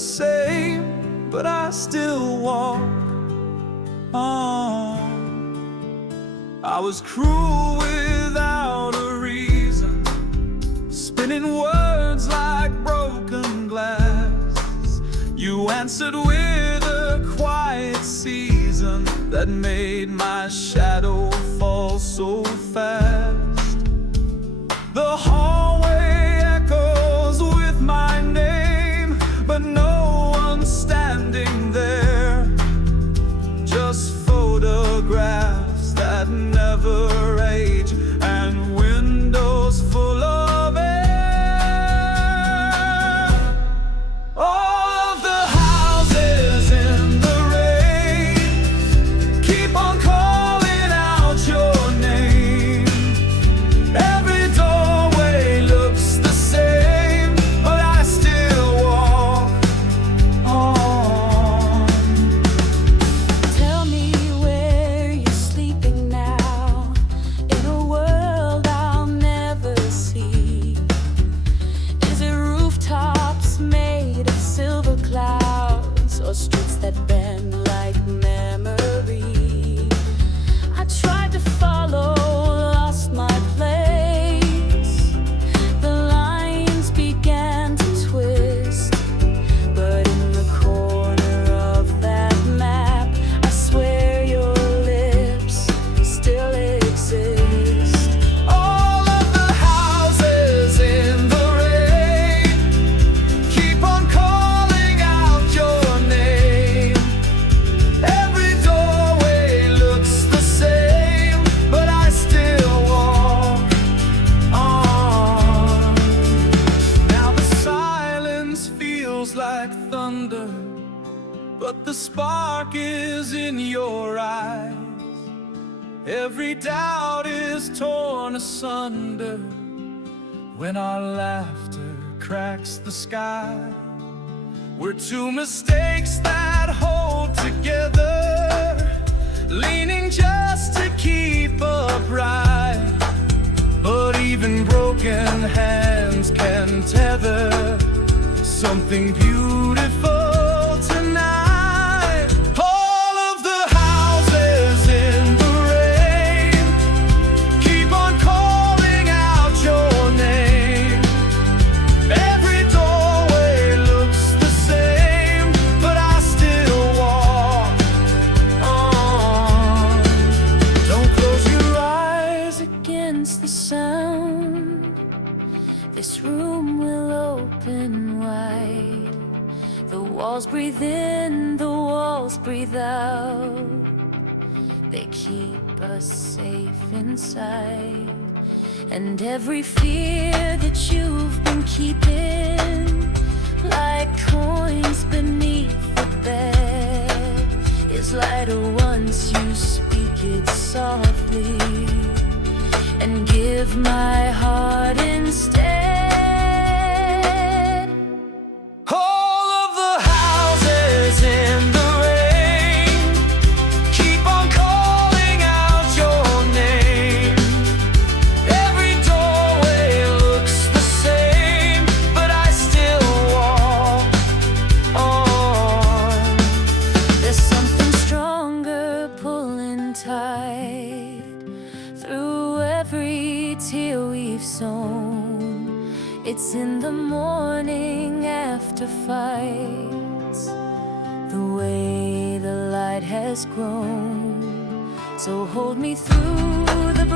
same, but I still walk on. I was cruel without a reason, spinning words like broken glass. You answered with a quiet season that made my shadow fall so fast. The hallway echoes with my name, but no one's standing there. Just photographs that never age and windows full of air. All of the houses in the rain keep on calling out your name. Every doorway looks the same, but I still walk on. Tell me where you're sleeping now, in a world I'll never see. Is it rooftops made of silver clouds, or streets that bend like memory? I tried to follow, lost my place. The lines began to twist, but in the corner of that map, I swear your lips still exist. All of the houses in the rain keep on calling out your name. Every doorway looks the same, but I still walk on. Now the silence feels like thunder, but the spark is in your eyes. Every doubt is torn asunder when our laughter cracks the sky. We're two mistakes that hold together, leaning just to keep upright. But even broken hands can tether something beautiful tonight. All of the houses in the rain keep on calling out your name. Every doorway looks the same, but I still walk on. Don't close your eyes Against the sound, this room will open wide. The walls breathe in, the walls breathe out. They keep us safe inside. And every fear that you've been keeping, like coins beneath the bed, is lighter once you speak it softly and give my heart instead. all of the houses in the rain keep on calling out your name. Every doorway looks the same, but I still walk on. There's something stronger pulling tight through every tear we've sown. It's in the morning after fights, the way the light has grown. So hold me through the